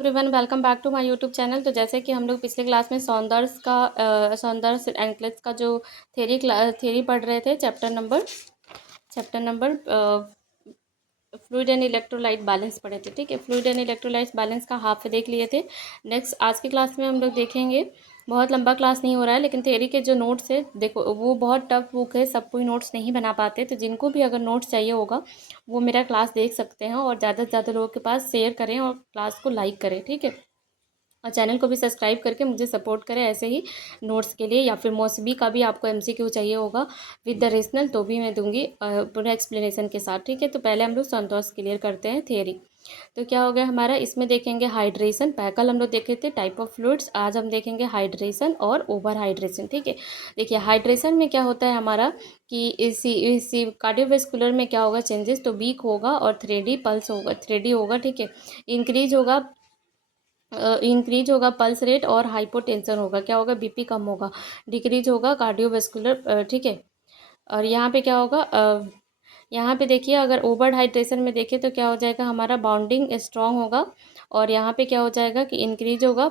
Everyone welcome back to my YouTube channel. तो जैसे कि हम लोग पिछले क्लास में सौंदर्य एंक्लेट्स का जो थ्योरी पढ़ रहे थे, chapter number fluid and electrolyte balance पढ़े थे। ठीक है, फ्लूइड एंड इलेक्ट्रोलाइट बैलेंस का हाफ देख लिए थे। नेक्स्ट आज की क्लास में हम लोग देखेंगे, बहुत लंबा क्लास नहीं हो रहा है, लेकिन थ्योरी के जो नोट्स है देखो वो बहुत टफ बुक है, सब कोई नोट्स नहीं बना पाते। तो जिनको भी अगर नोट्स चाहिए होगा वो मेरा क्लास देख सकते हैं, और ज़्यादा से ज़्यादा लोगों के पास शेयर करें और क्लास को लाइक करें। ठीक है, और चैनल को भी सब्सक्राइब करके मुझे सपोर्ट करें ऐसे ही नोट्स के लिए। या फिर मौसबी का भी आपको एमसीक्यू चाहिए होगा विद द रीजनल, तो भी मैं दूंगी पूरा एक्सप्लेनेशन के साथ। ठीक है, तो पहले हम लोग संतोष क्लियर करते हैं थियरी। तो क्या हो गया हमारा, इसमें देखेंगे हाइड्रेशन। कल हम लोग देखे थे टाइप ऑफ फ्लूइड्स, आज हम देखेंगे हाइड्रेशन और ओवर हाइड्रेशन। ठीक है, देखिए हाइड्रेशन में क्या होता है हमारा कि इसी कार्डियोवेस्कुलर में क्या होगा चेंजेस, तो वीक होगा और 3D पल्स होगा, 3D होगा। ठीक है, इंक्रीज होगा पल्स रेट, और हाइपोटेंशन होगा, क्या होगा बीपी कम होगा, डिक्रीज होगा कार्डियोवेस्कुलर। ठीक है, और यहाँ पे क्या होगा, यहाँ पे देखिए अगर ओवर हाइड्रेशन में देखें तो क्या हो जाएगा हमारा बाउंडिंग स्ट्रांग होगा, और यहाँ पे क्या हो जाएगा कि इंक्रीज होगा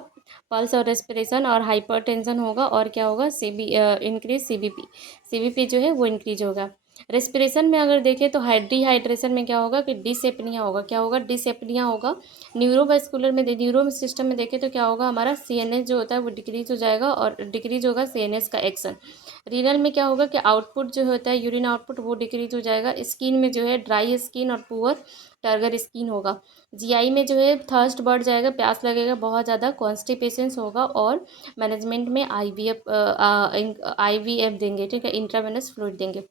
पल्स और रेस्पिरेशन, और हाइपरटेंशन होगा, और क्या होगा इंक्रीज सीबीपी जो है वो इंक्रीज होगा। रेस्पिरेशन में अगर देखें तो डिहाइड्रेशन में क्या होगा कि डिसएपनिया होगा, क्या होगा डिसएपनिया होगा। न्यूरोवास्कुलर में न्यूरो सिस्टम में देखें तो क्या होगा हमारा सीएनएस जो होता है वो डिक्रीज हो जाएगा, और डिक्रीज होगा सीएनएस का एक्शन। रीनल में क्या होगा कि आउटपुट जो होता है यूरिन आउटपुट वो डिक्रीज हो जाएगा। स्किन में जो है ड्राई स्किन और पुअर टर्गर स्किन होगा। जीआई में जो है थर्स्ट बढ़ जाएगा, प्यास लगेगा बहुत ज़्यादा, कॉन्स्टिपेशंस होगा, और मैनेजमेंट में आईवीएफ देंगे। ठीक है, इंट्रावेनस फ्लूइड देंगे।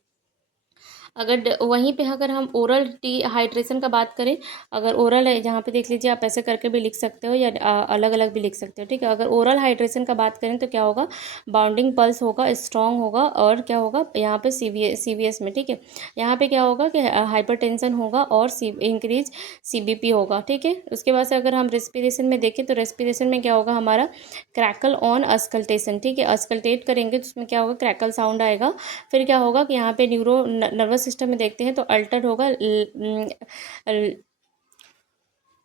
वहीं पे अगर हम ओरल डिहाइड्रेशन का बात करें, अगर ओरल है जहाँ पे देख लीजिए आप ऐसे करके भी लिख सकते हो या अलग अलग भी लिख सकते हो। ठीक है, अगर ओरल हाइड्रेशन का बात करें तो क्या होगा बाउंडिंग पल्स होगा, स्ट्रांग होगा, और क्या होगा यहाँ पे सीवीएस में। ठीक है, यहाँ पे क्या होगा कि हाइपरटेंशन होगा और इंक्रीज सीबीपी होगा। ठीक है, उसके बाद से अगर हम रेस्पिरेशन में देखें तो रेस्पिरेशन में क्या होगा हमारा क्रैकल ऑन अस्कल्टेशन। ठीक है, अस्कल्टेट करेंगे तो उसमें क्या होगा क्रैकल साउंड आएगा। फिर क्या होगा कि यहाँ पे नर्वस सिस्टम में देखते हैं तो अल्टर होगा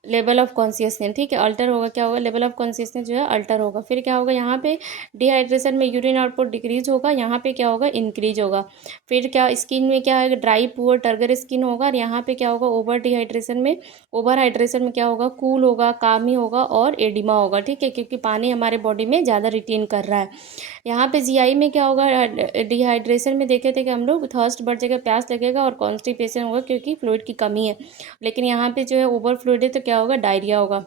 लेवल ऑफ कॉन्सियसनेस। ठीक है, अल्टर होगा, क्या होगा लेवल ऑफ कॉन्सियसनेस जो है अल्टर होगा। फिर क्या होगा यहाँ पे डिहाइड्रेशन में यूरिन आउटपुट डिक्रीज होगा, यहाँ पे क्या होगा इंक्रीज होगा। फिर क्या स्किन में क्या है ड्राई पुअर टर्गर स्किन होगा, और यहाँ पे क्या होगा ओवर हाइड्रेशन में क्या होगा कूल होगा, कामी होगा, और एडिमा होगा। ठीक है, क्योंकि पानी हमारे बॉडी में ज़्यादा रिटेन कर रहा है। यहाँ पे जीआई में क्या होगा डिहाइड्रेशन में देखे थे कि हम लोग थर्स्ट बढ़ जाएगा, प्यास लगेगा, और कॉन्स्टिपेशन होगा क्योंकि फ्लूइड की कमी है। लेकिन यहाँ पे जो है ओवर फ्लूइड है तो क्या होगा डायरिया होगा।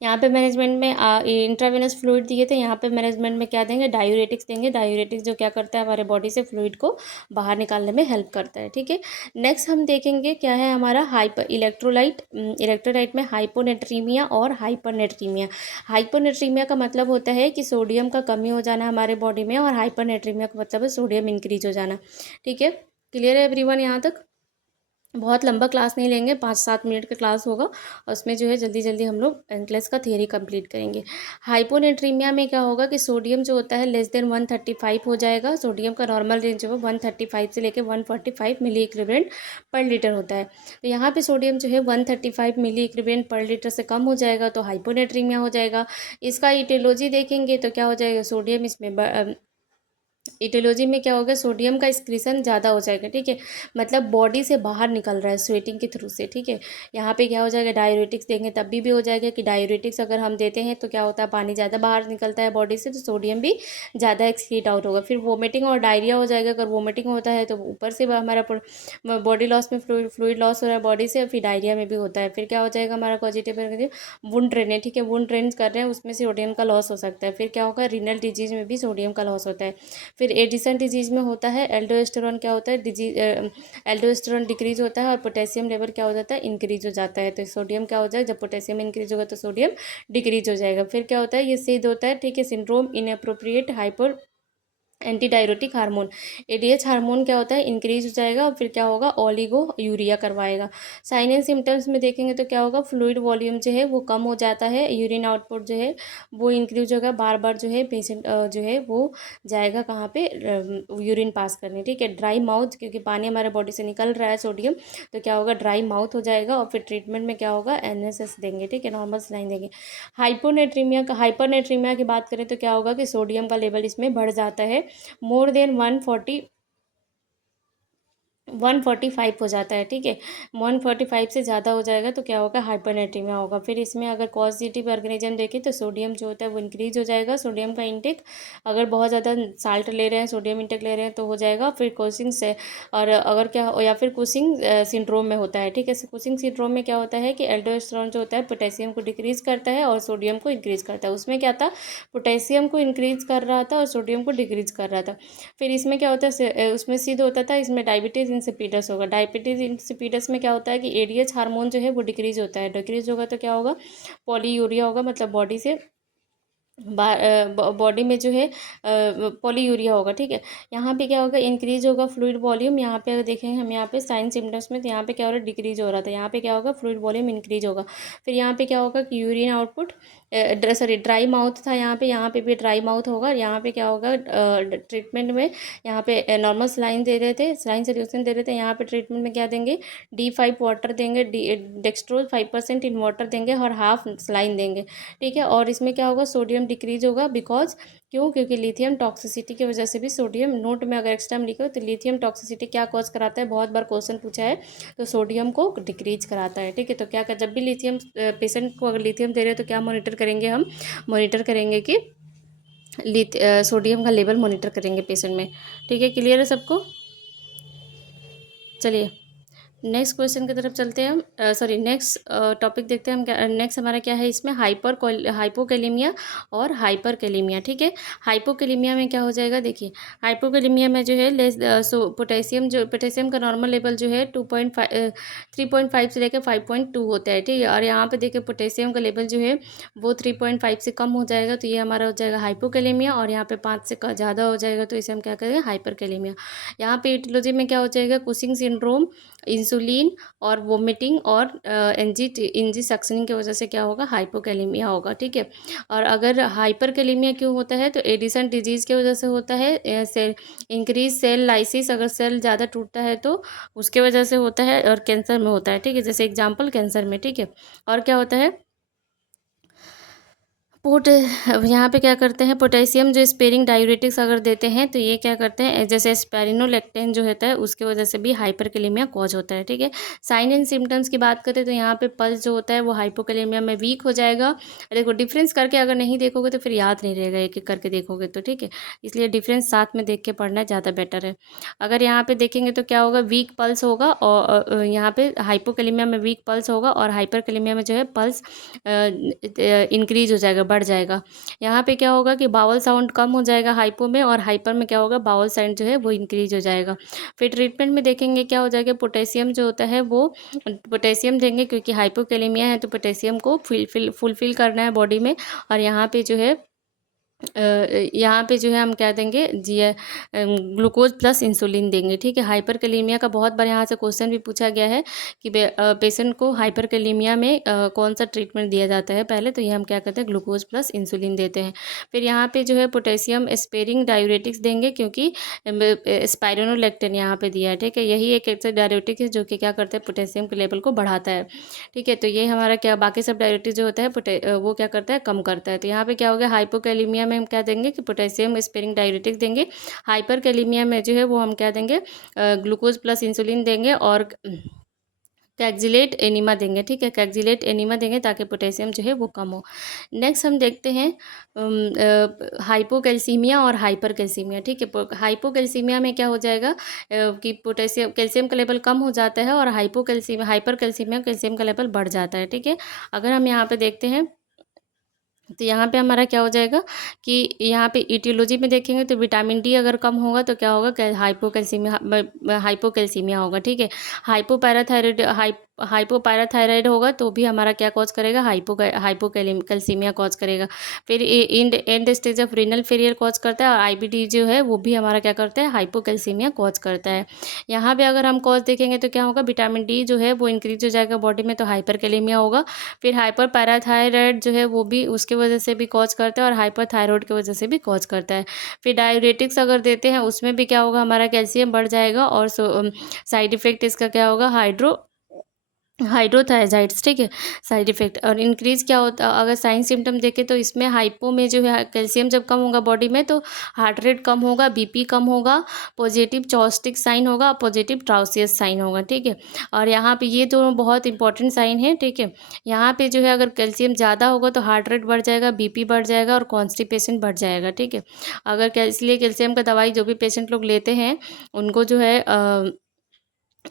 यहाँ पे मैनेजमेंट में इंट्रावेनस फ्लूइड दिए थे, यहाँ पे मैनेजमेंट में क्या देंगे डायूरेटिक्स देंगे। डायूरेटिक्स जो क्या करता है हमारे बॉडी से फ्लूइड को बाहर निकालने में हेल्प करता है। ठीक है, नेक्स्ट हम देखेंगे क्या है हमारा इलेक्ट्रोलाइट में हाइपोनेट्रीमिया और हाइपरनेट्रीमिया। हाइपोनेट्रीमिया का मतलब होता है कि सोडियम का कमी हो जाना हमारे बॉडी में, और हाइपरनेट्रीमिया का मतलब है सोडियम इंक्रीज हो जाना। ठीक है, क्लियर है एवरीवन यहाँ तक। बहुत लंबा क्लास नहीं लेंगे, 5-7 मिनट का क्लास होगा, और उसमें जो है जल्दी जल्दी हम लोग एंक्लेस का थियरी कंप्लीट करेंगे। हाइपोनेट्रीमिया में क्या होगा कि सोडियम जो होता है लेस देन 135 हो जाएगा। सोडियम का नॉर्मल रेंज जो है 135 से लेकर 145 मिली इक्विवेलेंट पर लीटर होता है। तो यहाँ पे सोडियम जो है 135 मिली इक्विवेलेंट पर लीटर से कम हो जाएगा तो हाइपोनेट्रीमिया हो जाएगा। इसका इटियोलॉजी देखेंगे तो क्या हो जाएगा सोडियम इसमें इटियोलॉजी में क्या होगा सोडियम का एक्सक्रीशन ज़्यादा हो जाएगा। ठीक है, मतलब बॉडी से बाहर निकल रहा है स्वेटिंग के थ्रू से। ठीक है, यहाँ पे क्या हो जाएगा डायूरेटिक्स देंगे तब भी हो जाएगा कि डायूरेटिक्स अगर हम देते हैं तो क्या होता है पानी ज़्यादा बाहर निकलता है बॉडी से, तो सोडियम भी ज़्यादा एक्सक्रीट आउट होगा। फिर वोमिटिंग और डायरिया हो जाएगा। अगर वोमिटिंग होता है तो ऊपर से हमारा बॉडी लॉस में फ्लूइड लॉस हो रहा है बॉडी से, फिर डायरिया में भी होता है। फिर क्या हो जाएगा हमारा पॉजिटिव वुंड ड्रेन है। ठीक है, वुंड ड्रेन कर रहे हैं उसमें सोडियम का लॉस हो सकता है। फिर क्या होगा रीनल डिजीज में भी सोडियम का लॉस होता है। फिर एडिसन डिजीज में होता है एल्डोस्टेरोन क्या होता है एल्डोस्टेरोन डिक्रीज होता है, और पोटेशियम लेवल क्या हो जाता है इंक्रीज हो जाता है। तो सोडियम क्या हो जाएगा जब पोटेशियम इंक्रीज होगा तो सोडियम डिक्रीज हो जाएगा। फिर क्या होता है ये सिद्ध होता है। ठीक है, syndrome inappropriate anti diuretic hormone. ADH hormone क्या होता है, इंक्रीज हो जाएगा और फिर क्या होगा, ओलिगो यूरिया करवाएगा। साइन एंड सिम्टम्स में देखेंगे तो क्या होगा, फ्लूइड वॉल्यूम जो है वो कम हो जाता है, यूरिन आउटपुट जो है वो इंक्रीज होगा, बार बार जो है पेशेंट जो है वो जाएगा कहाँ पे, यूरिन पास करने, ठीक है। ड्राई माउथ, क्योंकि पानी हमारे बॉडी से निकल रहा है सोडियम, तो क्या होगा, ड्राई माउथ हो जाएगा। और फिर ट्रीटमेंट में क्या होगा, एनएसएस देंगे, ठीक है, नॉर्मल सलाइन देंगे। हाइपोनेट्रीमिया की बात करें तो क्या होगा कि सोडियम का लेवल इसमें बढ़ जाता है, मोर देन 145 हो जाता है, ठीक है। 145 से ज़्यादा हो जाएगा तो क्या होगा, हाइपरनेट्रीमिया होगा। फिर इसमें अगर पॉजिटिव ऑर्गेनिज्म देखें तो सोडियम जो होता है वो इंक्रीज हो जाएगा, सोडियम का इंटेक, अगर बहुत ज़्यादा साल्ट ले रहे हैं, सोडियम इंटेक ले रहे हैं तो हो जाएगा। फिर कुशिंग से, और अगर क्या या फिर कुशिंग सिंड्रोम में होता है, ठीक है। कुशिंग सिंड्रोम में क्या होता है कि एल्डोस्टेरोन जो होता है पोटेशियम को डिक्रीज करता है और सोडियम को इंक्रीज करता है। उसमें क्या था, पोटेशियम को इंक्रीज कर रहा था और सोडियम को डिक्रीज कर रहा था। फिर इसमें क्या होता है, उसमें सिद्ध होता था, इसमें डायबिटीज़ इंसिपिडस होगा। डायबिटीज़ इंसिपिडस में क्या होता है कि एडीएच हार्मोन जो है वो डिक्रीज होता है, डिक्रीज होगा तो क्या होगा, पॉलीयूरिया होगा, मतलब बॉडी से बॉडी में जो है पॉलीयूरिया होगा, ठीक है। यहाँ पे क्या होगा, इंक्रीज होगा फ्लूइड वॉल्यूम। यहाँ पे अगर देखें हम, यहाँ पे साइन सिम्टम्स में, तो यहाँ पे क्या हो रहा है, डिक्रीज हो रहा था, यहाँ पे क्या होगा, फ्लूइड वॉल्यूम इंक्रीज होगा। फिर यहाँ पे क्या होगा कि urine output, sorry dry mouth था यहाँ पे भी ड्राई माउथ होगा। यहाँ पे क्या होगा, ट्रीटमेंट में यहाँ पे नॉर्मल सलाइन दे रहे थे, सलाइन सोल्यूशन दे रहे थे। यहाँ पे ट्रीटमेंट में क्या देंगे, D5 वाटर देंगे, डेक्सट्रोज 5% इन वाटर देंगे और हाफ सलाइन देंगे, ठीक है। और इसमें क्या होगा, सोडियम डिक्रीज होगा, बिकॉज क्योंकि लिथियम टॉक्सिसिटी की वजह से भी सोडियम, नोट में अगर एक्स्ट्रा में लिखो तो लिथियम टॉक्सिसिटी क्या कॉज कराता है, बहुत बार क्वेश्चन पूछा है, तो सोडियम को डिक्रीज कराता है, ठीक है। तो क्या कर, जब भी लिथियम पेशेंट को अगर लिथियम दे रहे हैं तो क्या मॉनिटर करेंगे, हम मॉनिटर करेंगे कि सोडियम का लेवल मॉनिटर करेंगे पेशेंट में, ठीक है। क्लियर है सबको, चलिए नेक्स्ट क्वेश्चन की तरफ चलते हैं हम, सॉरी नेक्स्ट टॉपिक देखते हैं हम। क्या नेक्स्ट हमारा क्या है इसमें, हाइपोकैलेमिया और हाइपरकैलेमिया, ठीक है। हाइपोकैलेमिया में क्या हो जाएगा, देखिए हाइपोकैलेमिया में जो है पोटेशियम का नॉर्मल लेवल जो है 3.5 से लेकर 5.2 होता है, ठीक है। और यहाँ पे देखिए पोटेशियम का लेवल जो है वो 3.5 से कम हो जाएगा, तो ये हमारा हो जाएगा हाइपोकैलेमिया। और यहाँ पे 5 से ज़्यादा हो जाएगा तो इसे हम क्या करेंगे, हाइपरकैलेमिया। यहाँ पे एटियोलॉजी में क्या हो जाएगा, कुशिंग सिंड्रोम, इंसुलिन और वोमिटिंग और एनजी सक्शनिंग की वजह से क्या होगा, हाइपोकैलेमिया होगा, ठीक है। और अगर हाइपरकैलेमिया क्यों होता है, तो एडिसन डिजीज़ की वजह से होता है, सेल इंक्रीज सेल लाइसिस, अगर सेल ज़्यादा टूटता है तो उसके वजह से होता है, और कैंसर में होता है, ठीक है, जैसे एग्जाम्पल कैंसर में, ठीक है। और क्या होता है, पोट यहाँ पे क्या करते हैं, पोटेशियम जो स्पेरिंग डायूरेटिक्स अगर देते हैं तो ये क्या करते हैं, जैसे स्पेरिनोलेक्टिन जो होता है उसकी वजह से भी हाइपरकैलेमिया कॉज होता है, ठीक है। साइन एंड सिम्टम्स की बात करें तो यहाँ पे पल्स जो होता है वो हाइपोकैलेमिया में वीक हो जाएगा। देखो डिफरेंस करके अगर नहीं देखोगे तो फिर याद नहीं रहेगा, एक एक करके देखोगे तो, ठीक है। इसलिए डिफरेंस साथ में देख के पढ़ना ज़्यादा बेटर है। अगर यहाँ पे देखेंगे तो क्या होगा, वीक पल्स होगा, और यहाँ पे हाइपोकैलेमिया में वीक पल्स होगा और हाइपरकैलेमिया में जो है पल्स इंक्रीज हो जाएगा, बढ़ जाएगा। यहाँ पे क्या होगा कि बावल साउंड कम हो जाएगा हाइपो में, और हाइपर में क्या होगा, बावल साउंड जो है वो इंक्रीज हो जाएगा। फिर ट्रीटमेंट में देखेंगे क्या हो जाएगा, पोटेशियम जो होता है वो पोटेशियम देंगे, क्योंकि हाइपोकैलेमिया है तो पोटेशियम को फुलफिल करना है बॉडी में। और यहाँ पे जो है यहाँ पे जो है हम क्या देंगे, जी ग्लूकोज प्लस इंसुलिन देंगे, ठीक है। हाइपरकैलेमिया का बहुत बार यहाँ से क्वेश्चन भी पूछा गया है कि पेशेंट को हाइपरकैलेमिया में कौन सा ट्रीटमेंट दिया जाता है पहले, तो ये हम क्या करते हैं, ग्लूकोज प्लस इंसुलिन देते हैं। फिर यहाँ पे जो है पोटेशियम स्पेरिंग डायूरेटिक्स देंगे, क्योंकि स्पाइरोनोलेक्टिन यहाँ पे दिया है, ठीक है। यही एक ऐसा डायूरेटिक है जो कि क्या करता है, पोटेशियम के लेवल को बढ़ाता है, ठीक है। तो ये हमारा क्या, बाकी सब डायूरेटिक जो होता है वो क्या करता है, कम करता है। तो यहाँ पे क्या हो गया, हाइपोकैलेमिया में हम क्या देंगे कि पोटेशियम स्पेरिंग डायूरेटिक्स देंगे। हाइपरकैलेमिया में जो है वो हम क्या देंगे, ग्लूकोज प्लस इंसुलिन देंगे और कैक्जिलेट एनीमा देंगे, ठीक है। कैक्जिलेट एनीमा देंगे ताकि पोटेशियम जो है वो कम हो। नेक्स्ट हम देखते हैं हाइपोकैल्सीमिया और हाइपरकैल्सीमिया, ठीक है। हाइपोकैल्सीमिया में क्या हो जाएगा कि पोटेशियम कैल्शियम का लेवल कम हो जाता है, और हाइपरकैल्सीमिया कैल्शियम का लेवल बढ़ जाता है, ठीक है। अगर हम यहाँ पे देखते हैं तो यहाँ पे हमारा क्या हो जाएगा कि यहाँ पे ईटियोलॉजी में देखेंगे तो विटामिन डी अगर कम होगा तो क्या होगा, हाइपोकैल्सीमिया होगा, ठीक है। हाइपोपैराथायरॉयड हाइपोपैराथायराइड होगा तो भी हमारा क्या कॉज करेगा, हाइपोकैल्सीमिया कॉज करेगा। फिर and stage of renal failure cause करता है, और आईबीडी जो है वो भी हमारा क्या करता है, हाइपोकैल्सीमिया कॉज करता है। यहाँ पे अगर हम कॉज देखेंगे तो क्या होगा, विटामिन डी जो है वो इंक्रीज हो जाएगा बॉडी में, तो हाइपरकैलेमिया होगा। फिर हाइपर पैराथायराइड जो है वो भी उसके वजह से भी कॉज करता है, और हाइपर थायराइड की वजह से भी कॉज करता है। फिर डायूरेटिक्स अगर देते हैं उसमें भी क्या होगा, हमारा कैल्शियम बढ़ जाएगा, और साइड इफेक्ट इसका क्या होगा, हाइड्रोथायराइड्स, ठीक है, साइड इफेक्ट। और इंक्रीज क्या होता है, अगर साइन सिम्टम देखें तो इसमें हाइपो में जो है कैल्शियम जब कम होगा बॉडी में तो हार्ट रेट कम होगा, बीपी कम होगा, पॉजिटिव चॉस्टिक साइन होगा, पॉजिटिव ट्राउसियस साइन होगा, ठीक है। और यहाँ पे ये दोनों बहुत इंपॉर्टेंट साइन है, ठीक है। यहाँ पे जो है अगर कैल्शियम ज़्यादा होगा तो हार्ट रेट बढ़ जाएगा, बीपी बढ़ जाएगा, और कॉन्स्टिपेशन बढ़ जाएगा, ठीक है। इसलिए कैल्शियम का दवाई जो भी पेशेंट लोग लेते हैं उनको जो है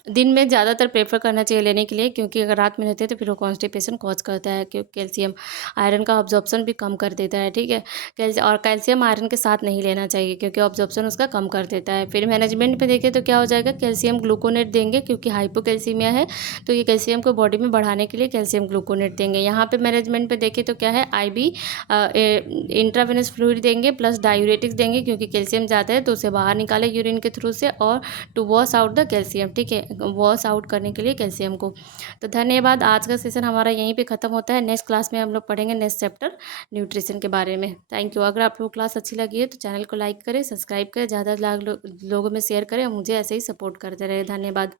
दिन में ज़्यादातर प्रेफर करना चाहिए लेने के लिए, क्योंकि अगर रात में लेते हैं तो फिर वो कॉन्स्टिपेशन कॉज करता है, क्योंकि कैल्शियम आयरन का ऑब्जॉर्प्शन भी कम कर देता है, ठीक है। और कैल्शियम आयरन के साथ नहीं लेना चाहिए क्योंकि ऑब्जॉर्प्शन उसका कम कर देता है। फिर मैनेजमेंट पे देखें तो क्या हो जाएगा, कैल्शियम ग्लूकोनेट देंगे, क्योंकि हाइपोकैल्सीमिया है तो ये कैल्शियम को बॉडी में बढ़ाने के लिए कैल्शियम ग्लूकोनेट देंगे। यहाँ पे मैनेजमेंट पे देखें तो क्या है, आईबी इंट्रावेनस फ्लूइड देंगे, प्लस डायूरेटिक्स देंगे, क्योंकि कैल्शियम ज़्यादा है तो उसे बाहर निकाले यूरिन के थ्रू से, और to wash out the calcium, ठीक है, वॉश आउट करने के लिए कैल्शियम को। तो धन्यवाद, आज का सेशन हमारा यहीं पे ख़त्म होता है। नेक्स्ट क्लास में हम लोग पढ़ेंगे नेक्स्ट चैप्टर न्यूट्रिशन के बारे में। Thank you. अगर आप लोग क्लास अच्छी लगी है तो चैनल को लाइक करें, सब्सक्राइब करें, ज़्यादा लोगों में शेयर करें, और मुझे ऐसे ही सपोर्ट करते रहे। धन्यवाद।